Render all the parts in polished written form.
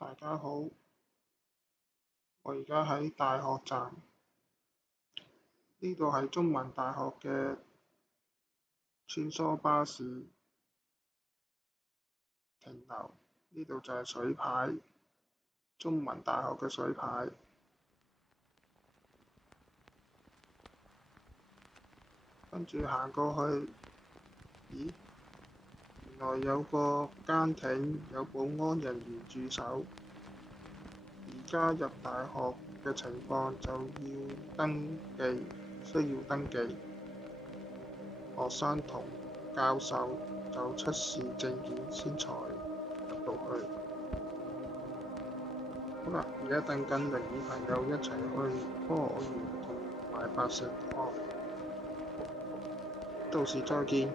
大家好，我而家喺大學站，呢度係中文大學嘅穿梭巴士停留，呢度就係水牌，中文大學嘅水牌。跟住行過去，咦？原來有個更亭，有保安人員駐守。而家入大學嘅情況就要登記，需要登記。學生同教授就出示證件先才入到去。好啦，而家等緊輪椅朋友一齊去科學園同埋白石角。到時再見。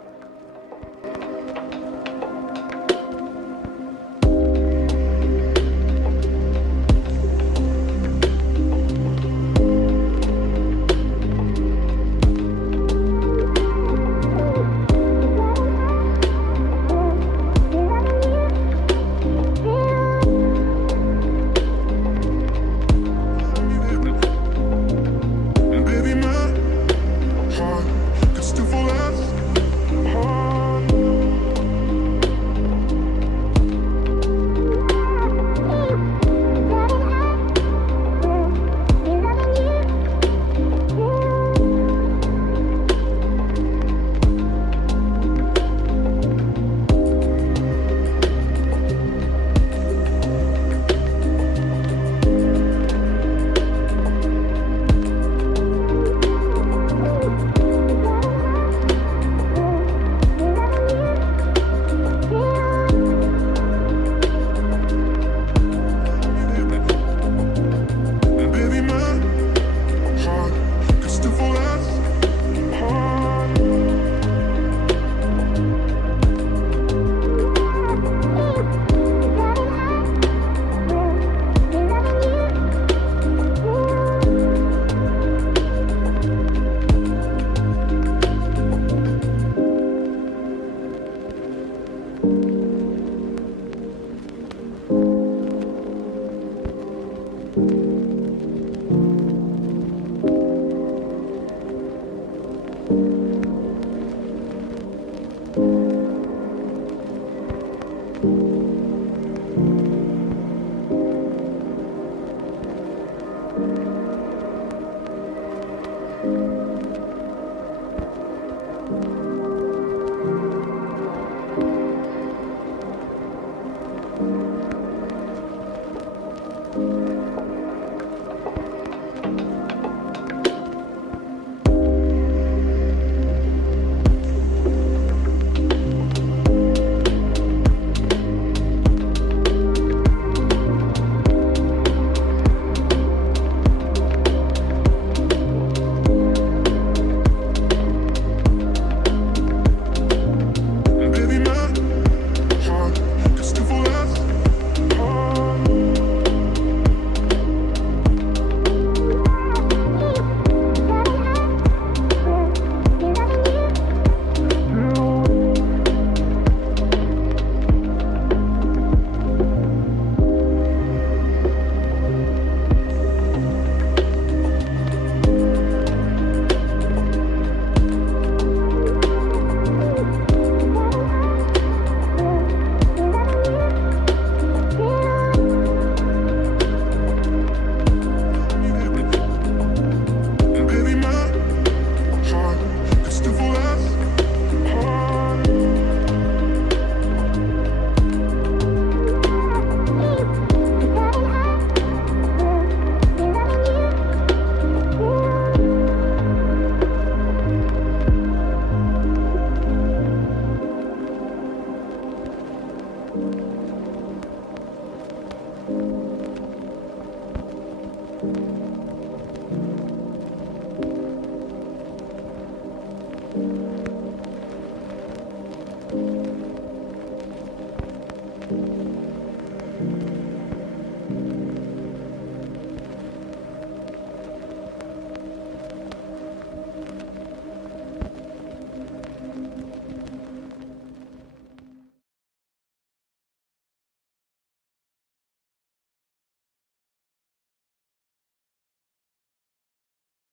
Thank you.